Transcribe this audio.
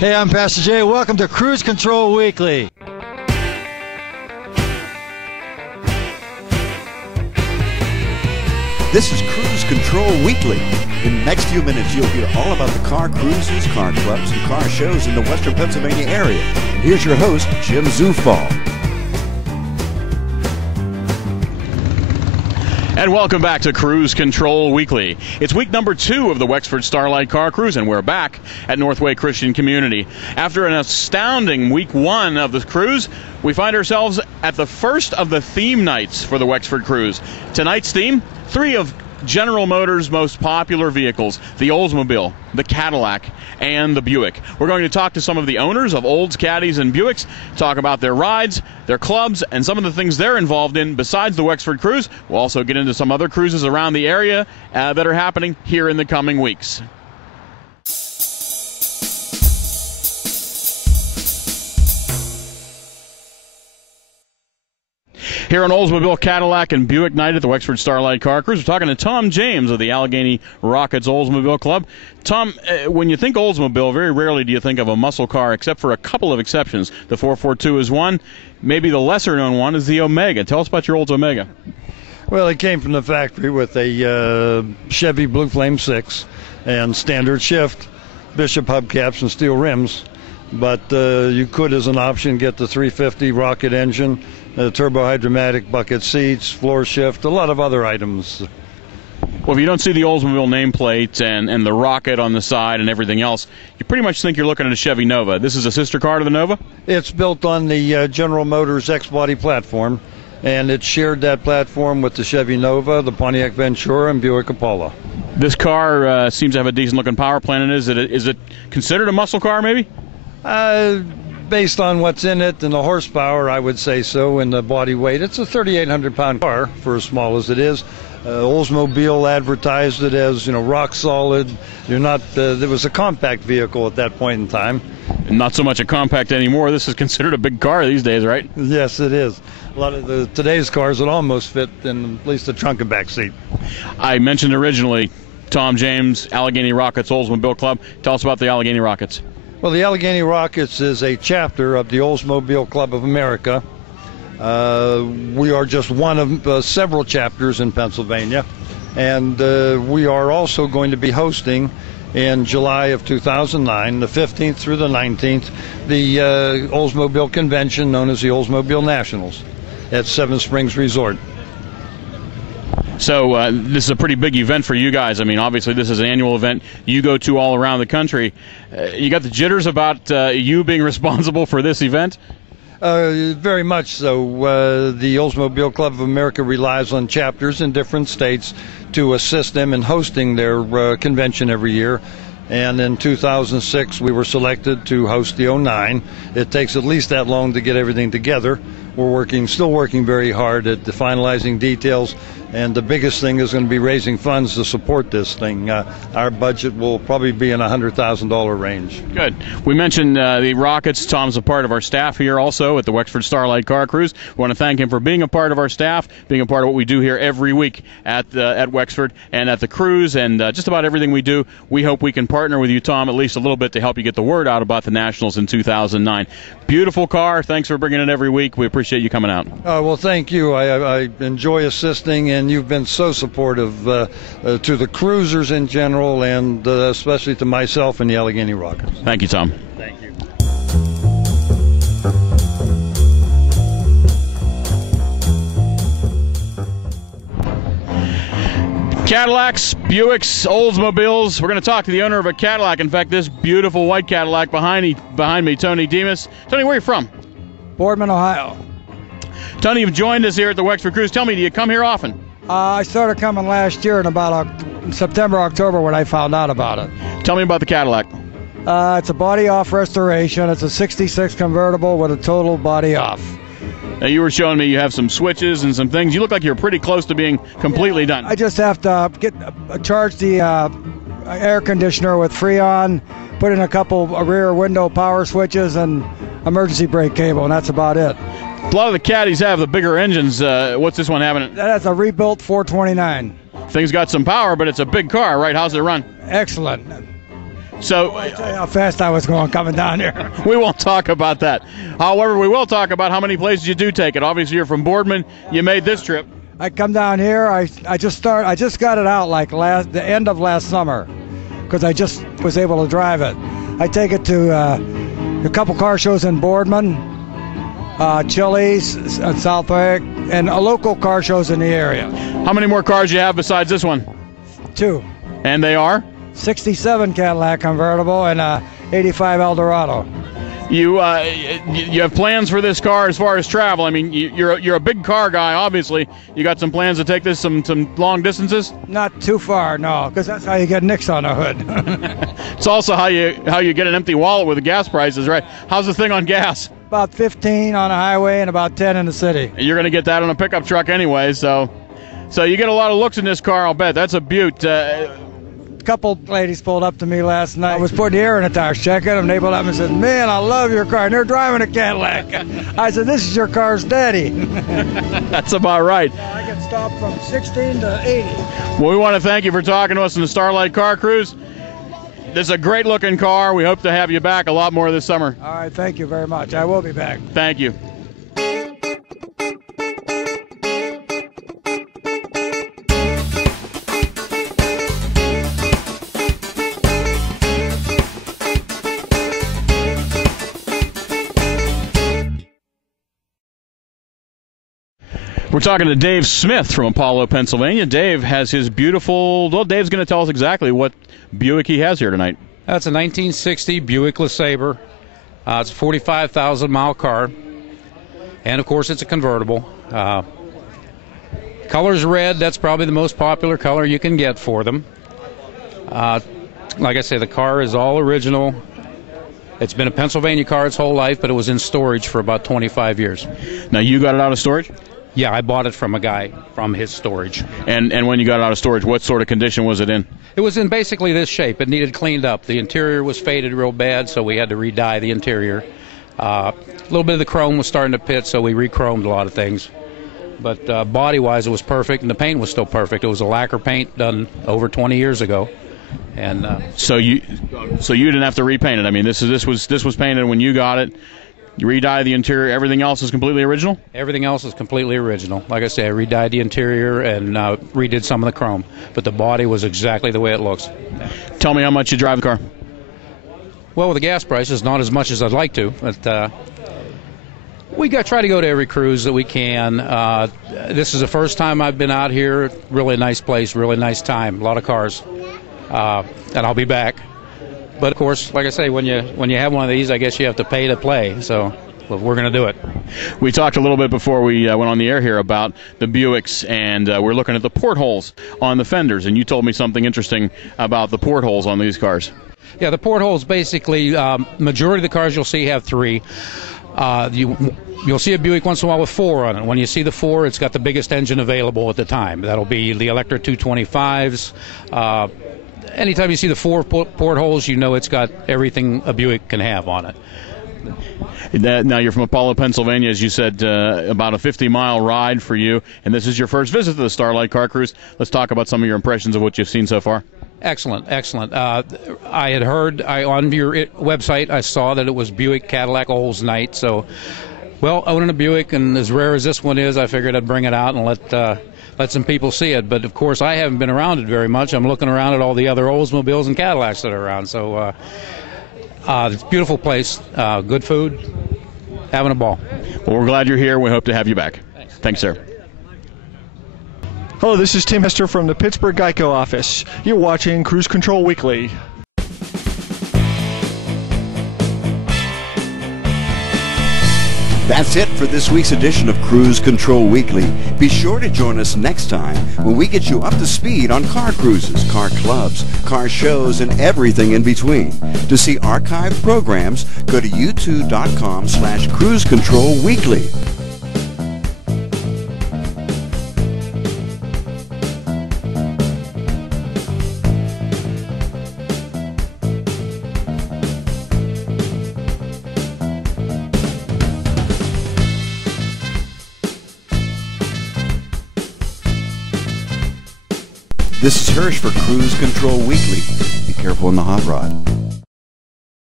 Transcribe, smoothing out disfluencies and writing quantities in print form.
Hey, I'm Pastor Jay. Welcome to Cruise Control Weekly. This is Cruise Control Weekly. In the next few minutes, you'll hear all about the car cruises, car clubs, and car shows in the Western Pennsylvania area. And here's your host, Jim Zufall. And welcome back to Cruise Control Weekly. It's week number 2 of the Wexford Starlite Car Cruise, and we're back at Northway Christian Community. After an astounding week 1 of the cruise, we find ourselves at the first of the theme nights for the Wexford Cruise. Tonight's theme, 3 of General Motors' most popular vehicles, the Oldsmobile, the Cadillac, and the Buick. We're going to talk to some of the owners of Olds, Caddies, and Buicks, talk about their rides, their clubs, and some of the things they're involved in besides the Wexford Cruise. We'll also get into some other cruises around the area that are happening here in the coming weeks. Here on Oldsmobile, Cadillac, and Buick night at the Wexford Starlite Car Cruise, we're talking to Tom James of the Allegheny Rockets Oldsmobile Club. Tom, when you think Oldsmobile, very rarely do you think of a muscle car, except for a couple of exceptions. The 442 is one. Maybe the lesser-known one is the Omega. Tell us about your Olds Omega. Well, it came from the factory with a Chevy Blue Flame 6 and standard shift, Bishop hubcaps, and steel rims. But you could, as an option, get the 350 rocket engine, turbo hydromatic bucket seats, floor shift, a lot of other items. Well, if you don't see the Oldsmobile nameplate and the rocket on the side and everything else, you pretty much think you're looking at a Chevy Nova. This is a sister car to the Nova? It's built on the General Motors X-Body platform, and it shared that platform with the Chevy Nova, the Pontiac Ventura, and Buick Apollo. This car seems to have a decent-looking power plant in it. Is it considered a muscle car, maybe? Based on what's in it and the horsepower, I would say so, and the body weight. It's a 3,800-pound car for as small as it is. Oldsmobile advertised it as, rock solid. It was a compact vehicle at that point in time. Not so much a compact anymore. This is considered a big car these days, right? Yes, it is. A lot of today's cars would almost fit in at least the trunk and back seat. I mentioned originally Tom James, Allegheny Rockets Oldsmobile Club. Tell us about the Allegheny Rockets. Well, the Allegheny Rockets is a chapter of the Oldsmobile Club of America. We are just one of several chapters in Pennsylvania, and we are also going to be hosting in July of 2009, the 15th through the 19th, the Oldsmobile Convention known as the Oldsmobile Nationals at Seven Springs Resort. So this is a pretty big event for you guys. I mean, obviously this is an annual event you go to all around the country. You got the jitters about you being responsible for this event? Very much so. The Oldsmobile Club of America relies on chapters in different states to assist them in hosting their convention every year. And in 2006, we were selected to host the 09. It takes at least that long to get everything together. We're still working very hard at the finalizing details, and the biggest thing is going to be raising funds to support this thing. Our budget will probably be in a $100,000 range. Good. We mentioned the Rockets. Tom's a part of our staff here also at the Wexford Starlite Car Cruise. We want to thank him for being a part of our staff, being a part of what we do here every week at Wexford and at the cruise, and just about everything we do. We hope we can partner with you, Tom, at least a little bit to help you get the word out about the Nationals in 2009. Beautiful car. Thanks for bringing it every week. We appreciate you coming out. Well, thank you. I enjoy assisting, and you've been so supportive to the cruisers in general, and especially to myself and the Allegheny Rockets. Thank you, Tom. Thank you. Cadillacs, Buicks, Oldsmobiles. We're going to talk to the owner of a Cadillac. In fact, this beautiful white Cadillac behind me, Tony Demas. Tony, where are you from? Boardman, Ohio. Tony, you've joined us here at the Wexford Cruise. Tell me, do you come here often? I started coming last year in about September, October when I found out about it. Tell me about the Cadillac. It's a body-off restoration. It's a 66 convertible with a total body-off. Now, you were showing me you have some switches and some things. You look like you're pretty close to being completely done. I just have to charge the air conditioner with Freon, put in a couple rear window power switches, and emergency brake cable, and that's about it. A lot of the Caddies have the bigger engines. What's this one having? That's a rebuilt 429. Thing's got some power, but it's a big car, right? How's it run? Excellent. So I tell you how fast I was going coming down here. we won't talk about that. However, we will talk about how many places you do take it. Obviously, you're from Boardman. You made this trip. I come down here. I just got it out like the end of last summer, because I just was able to drive it. I take it to a couple car shows in Boardman, Chili's, Southwick, and local car shows in the area. How many more cars you have besides this one? 2. And they are? 67 Cadillac convertible and a 85 Eldorado. You have plans for this car as far as travel? I mean, you're a big car guy, obviously. You got some plans to take this some long distances? Not too far, no, because that's how you get nicks on the hood. It's also how you get an empty wallet with the gas prices, right? How's the thing on gas? About 15 on a highway and about 10 in the city. You're going to get that on a pickup truck anyway, so you get a lot of looks in this car, I'll bet. That's a beaut. A couple ladies pulled up to me last night. I was putting the air in the tires, checking them. They pulled up and said, "Man, I love your car." And they're driving a Cadillac. I said, "This is your car's daddy." That's about right. I get stopped from 16 to 80. Well, we want to thank you for talking to us in the Starlite Car Cruise. This is a great looking car. We hope to have you back a lot more this summer. All right, thank you very much. I will be back. Thank you. We're talking to Dave Smith from Apollo, Pennsylvania. Dave has his beautiful, well, Dave's going to tell us exactly what Buick he has here tonight. That's a 1960 Buick LeSabre. It's a 45,000-mile car. And, of course, it's a convertible. Color's red. That's probably the most popular color you can get for them. Like I say, the car is all original. It's been a Pennsylvania car its whole life, but it was in storage for about 25 years. Now, you got it out of storage? Yeah, I bought it from a guy from his storage. And when you got it out of storage, what sort of condition was it in? It was in basically this shape. It needed cleaned up. The interior was faded real bad, so we had to re-dye the interior. A little bit of the chrome was starting to pit, so we re-chromed a lot of things. But body-wise, it was perfect, and the paint was still perfect. It was a lacquer paint done over 20 years ago. And so you didn't have to repaint it. I mean, this was painted when you got it. You re-dye the interior. Everything else is completely original? Everything else is completely original. Like I say, I re-dyed the interior and redid some of the chrome. But the body was exactly the way it looks. Tell me how much you drive the car. Well, with the gas prices, not as much as I'd like to. But we try to go to every cruise that we can. This is the first time I've been out here. Really nice place, really nice time. A lot of cars. And I'll be back. But of course, like I say, when you have one of these, I guess you have to pay to play. So we're going to do it. We talked a little bit before we went on the air here about the Buicks, and we're looking at the portholes on the fenders. And you told me something interesting about the portholes on these cars. Yeah, the portholes basically, majority of the cars you'll see have 3. You'll see a Buick once in a while with 4 on it. When you see the 4, it's got the biggest engine available at the time. That'll be the Electra 225s. Anytime you see the 4 portholes, you know it's got everything a Buick can have on it. Now, you're from Apollo, Pennsylvania, as you said, about a 50-mile ride for you, and this is your first visit to the Starlite Car Cruise. Let's talk about some of your impressions of what you've seen so far. Excellent, excellent. I had heard on your website, I saw that it was Buick Cadillac Olds night, so, well, owning a Buick, and as rare as this one is, I figured I'd bring it out and let some people see it. But of course, I haven't been around it very much. I'm looking around at all the other Oldsmobiles and Cadillacs that are around. So it's a beautiful place, good food, having a ball. Well, we're glad you're here. We hope to have you back. Thanks, sir. Hello, this is Tim Hester from the Pittsburgh Geico office. You're watching Cruise Control Weekly. That's it for this week's edition of Cruise Control Weekly. Be sure to join us next time when we get you up to speed on car cruises, car clubs, car shows, and everything in between. To see archived programs, go to youtube.com/cruisecontrolweekly. This is Hirsch for Cruise Control Weekly. Be careful in the hot rod.